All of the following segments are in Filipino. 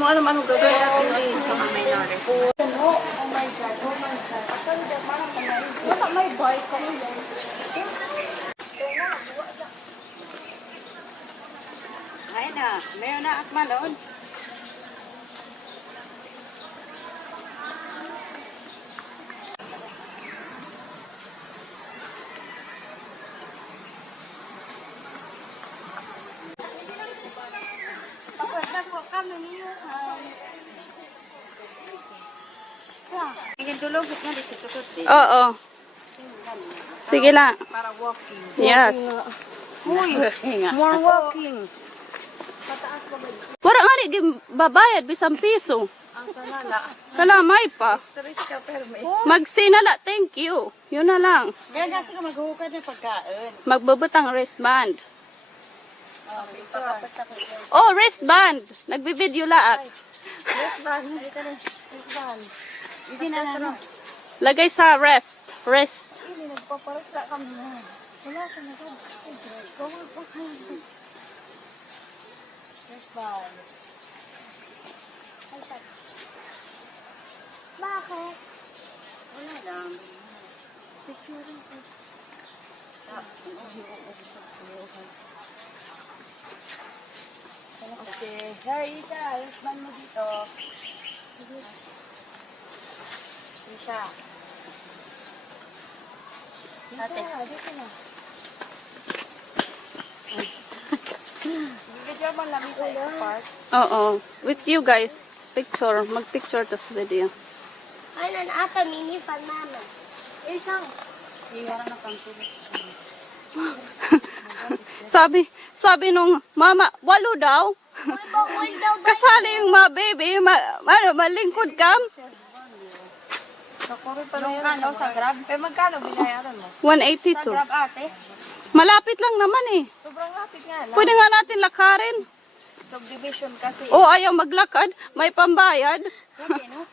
mo alam anong gagawin natin sa mga minors. Oh my God, oh my God. Wala may bike ka mo yan. Ay na, mayon na at malon. Oo. Sige lang. Para walking. Yes. Uy, more walking. Wala nga rin babayad bisang piso. Ang kanala. Kalamay pa. Stress ka permit. Magsinala, thank you. Yun na lang. Kaya kasi ka maghukad ng pagkain. Magbubutang wristband. Oh, wristband. Nagbibideo lahat. Wristband. Halika na. Wristband. Hindi na lang. Lagay sa rest. Rest. Hindi, nagpaparasla kami na. Wala ka na doon. Wristband. Bakit? Wala lang. Picture rin ko. Okay. Hey, Isha. Wristband mo dito. Isha. Ate. Dito na. Video mo lang sa park. Oo. With you guys. Picture. Mag-picture to sa video. Ay, ata mini fan mama. Isang. Iwara na kang tulis. Sabi nung mama, 8 daw. Kasali yung mga baby, malingkod kam. Sakuri pa rin ano, sa Grab. Eh, magkano binayaran mo? 182. Sa Grab, ate? Malapit lang naman eh. Sobrang lapit nga lang. Pwede nga natin lakarin. Subdivision kasi. O ayaw maglakad, may pambayad. Okay, no?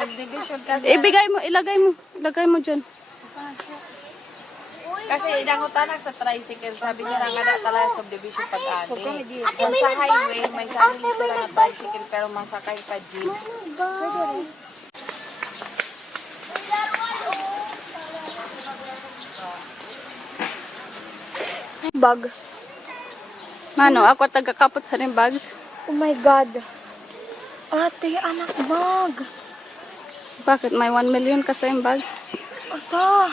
Subdivision kasi. Ilagay mo dyan. Kasi inangutanan sa tricycle. Sabi niya nga na talaga subdivision pag-ate. Kung sa highway, may sarili sila na tricycle pero masakay pa jeep. Bag. Mano, ako tagakapot sa rin bag. Oh my God. Ate, anak bag. Bakit? May 1 million ka sa yung bag? Ata.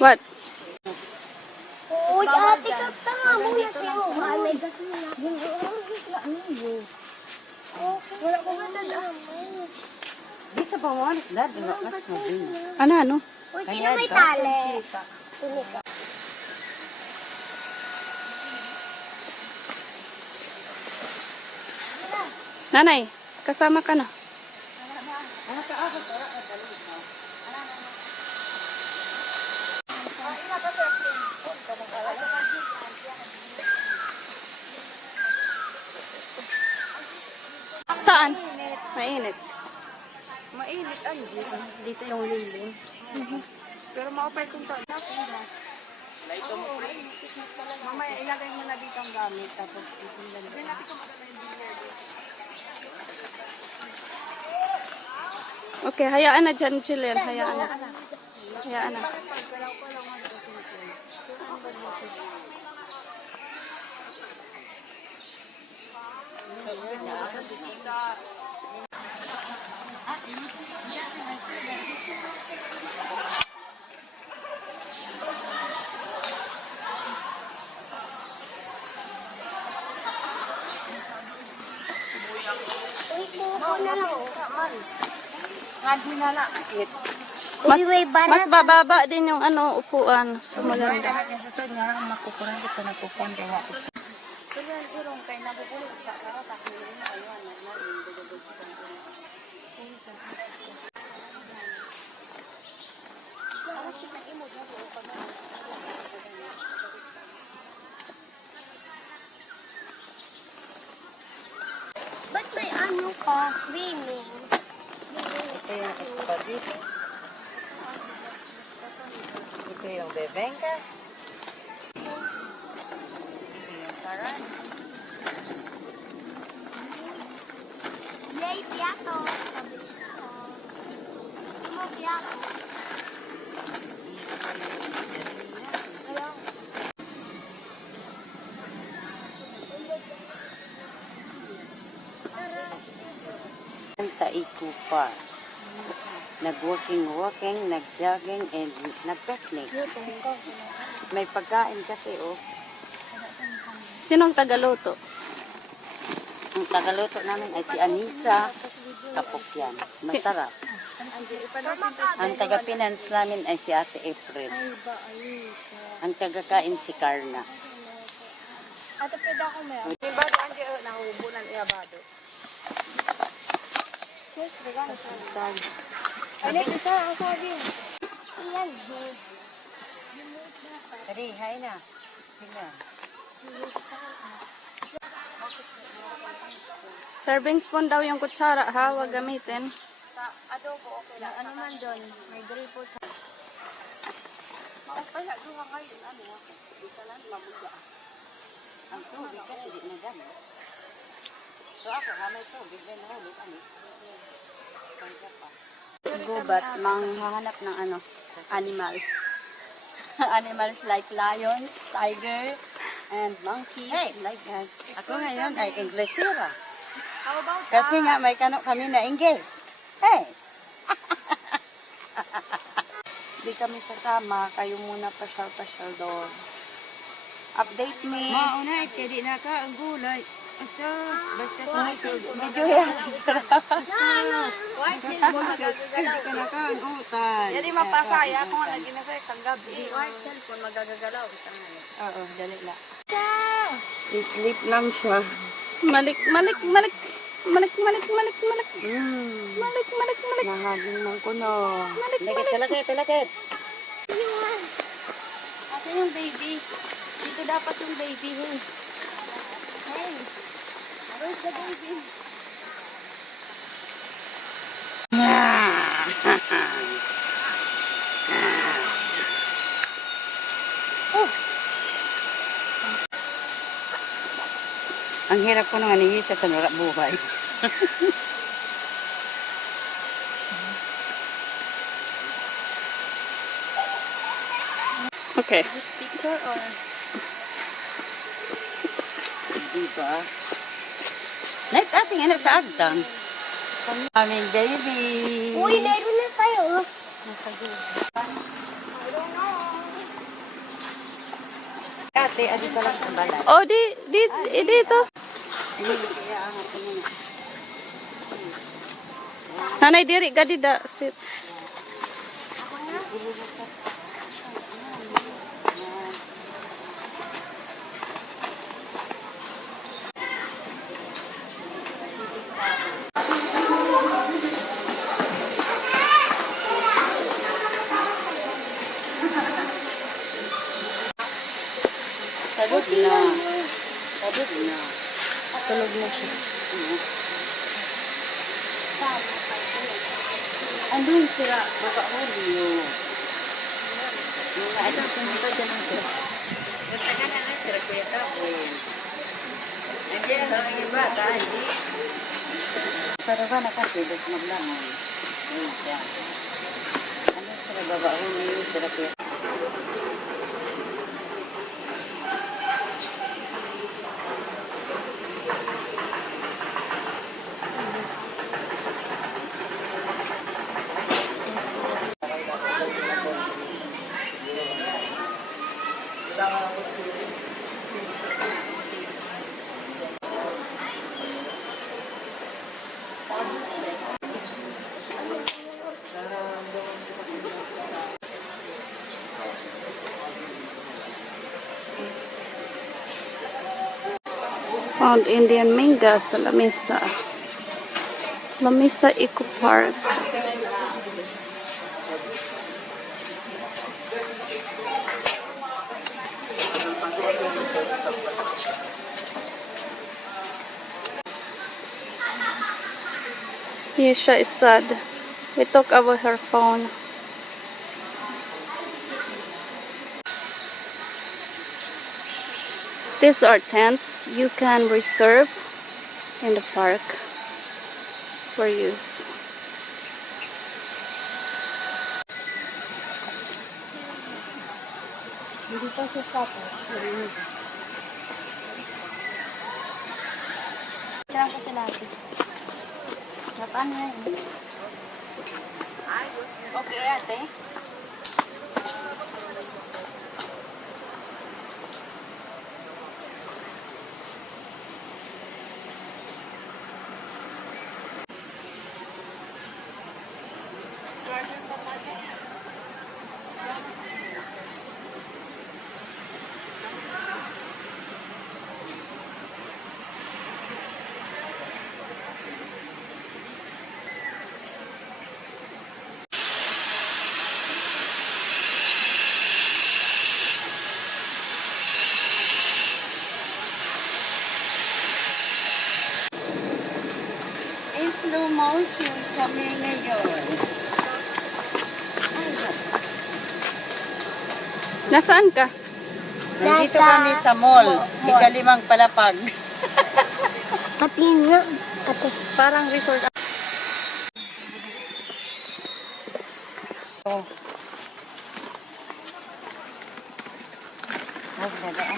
What? Uy, ate, kapta mo na sa'yo. Ay, may gaso na. Wala ko nga nalaman. Di sa bawalis, dad. Ano? Uy, sino may tali? Nanay, kasama ka na. Saan? Mainit. Mainit ang dito yung liling. Pero ma-offer kong to. Mamaya ilagay mo na dito ang gamit. Tapos itindan. Okay, hayaan na dyan, Jillian. Hayaan na. Hayaan na. Uy, kuko na lang. Ngadi na lang. Mas bababa din yung upuan sa maganda. Susunod nga ang makukuran dito na kupon. Kailan irong kay nabubulit sa karatak ni Rina ayun na Ba't may ano ka? Swimming. ito yung espadito. Ito yung bebengka. Ito yung saran. Sa Eco Park. Nag-walking, nag-jogging, and nag-picnic. May pagkain kasi, oh. Sinong tagaluto? Ang tagaluto namin ay si Anisa Kapukyan. Masarap. Ang taga-finance namin ay si Ate April. Ang taga-kain si Carla. Ate, pwede ako may ako. Yung bado ang nahubunan iya bado. Ano, isa ako din. Iyan. Tari, hay na. Sila. Serving spoon daw yung kutsara, ha? Huwag gamitin. Sa adobo, okay lang. Ano man doon? May drill po sa... Kaya duha ngayon, ano? Isa lang, mabuga. Ang tubig kasi di na dami. So ako, hamay tubig. Then hulog, ano? Kaya pa. Gubat, manghahanap ng ano, animals. Animals like lion, tiger, and monkey. Hey, like that. Ako ngayon ay Inglesera. How about Kasi nga may kano kami na Ingles. Hey! Di kami kasama, kayo muna pasyal-pasyal doon. Update me. Mauna, hindi na ka ang gulay. Ito, basta Medyo yan. White cell po magagagalaw. ka na ka ang utay. Yan di mapasaya kung ano ginasay kagabi. White cell po magagagalaw. Oo, dali lang. Ciao! I-sleep lang siya. Malik, malik, malik. Malik, malik, malik, malik. Malik, malik, malik. Nahagin man ko no. Malik, malik. Talakit. Ate yung baby. Dito dapat yung baby. Hey. Where's the baby? Ang hirap ko naman iisa sa mga buhay. Okay. Picture or... Diba? Night ating anak sa agtang. Aming baby. Uy, meron na tayo. Ate, adi pa lang sa balat. Oh, dito. Nanay diri gadi da sit. Sabog na. Sabog na. Tulog na siya. Andun sila, baka huli yun. Mga ito, pumunta dyan ang sila. Punta ka na sila, Kuya Kapwin. Nandiyan, ang bata, hindi. Para ba nakasilog maglangon? Ayun siya. Ano sila, baba huli yun sila, Kuya. Found Indian Minga sa Lamesa. Lamesa Eco Park. Yesha is sad. We took over her phone. These are tents you can reserve in the park. for use. Hindi pa siya tapos. Kailangan ko sila ate. Paano yan? Okay, ate. In slow motion kami ngayon. Nasaan ka? Nandito kami sa mall. Ikalimang palapag. Pati nga. Ate. Parang resort. Oh. Magdadaan.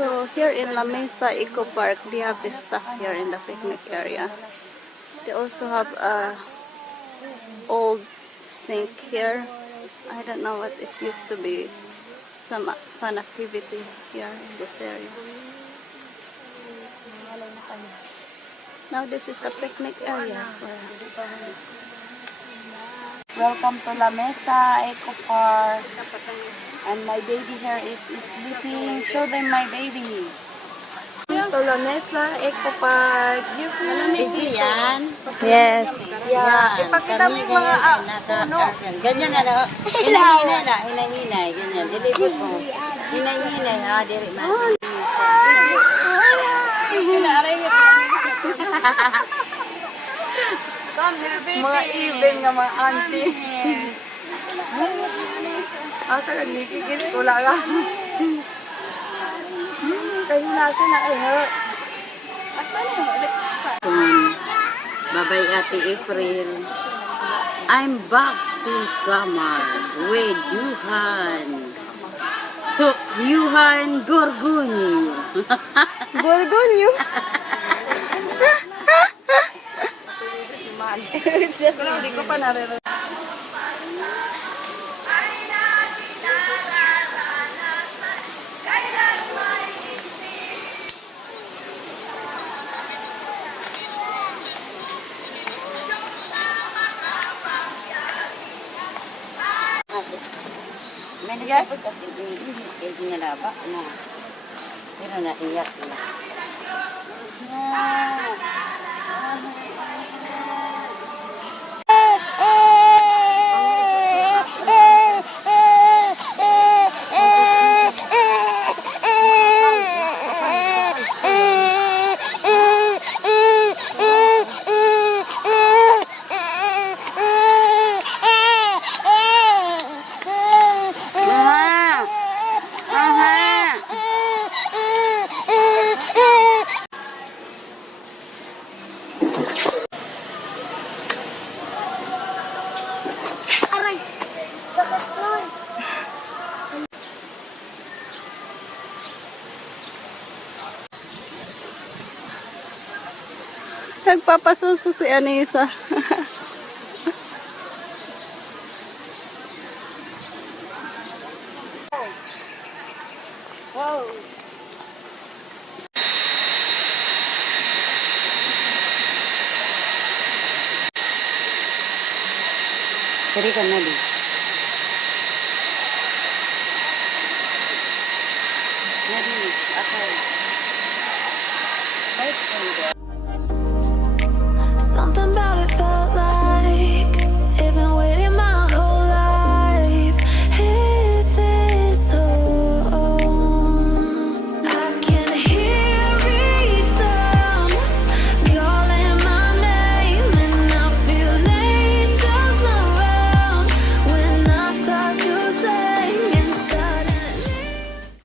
So here in La Mesa Eco Park, they have this stuff here in the picnic area. They also have a old sink here. I don't know what it used to be. Some fun activity here in this area. Now this is the picnic area. Welcome to La Mesa Eco Park. And my baby here is sleeping. Show them my baby. To La Mesa Eco Park. Video yan. Yes. Yeah. Ipakita mo yung mga puno. Ganyan na na. Hinay-hinay na. Hinay-hinay. Ganyan. Dilipot mo. Hinay-hinay ha. Diri man. Mga even nga mga auntie. Asa ka nikikis ko lang. Kayo nasa na Bye-bye Ate April. I'm back to summer with Yuhan. So, Yuhan Gorgonyo. Gorgonyo. Pero hindi ko pa naririnig. May nagsabi kasi hindi niya laba na. Pero naiyak na. Nagpapasuso si Anissa. Wow. Dari ka na di. Nadi, ako. Right,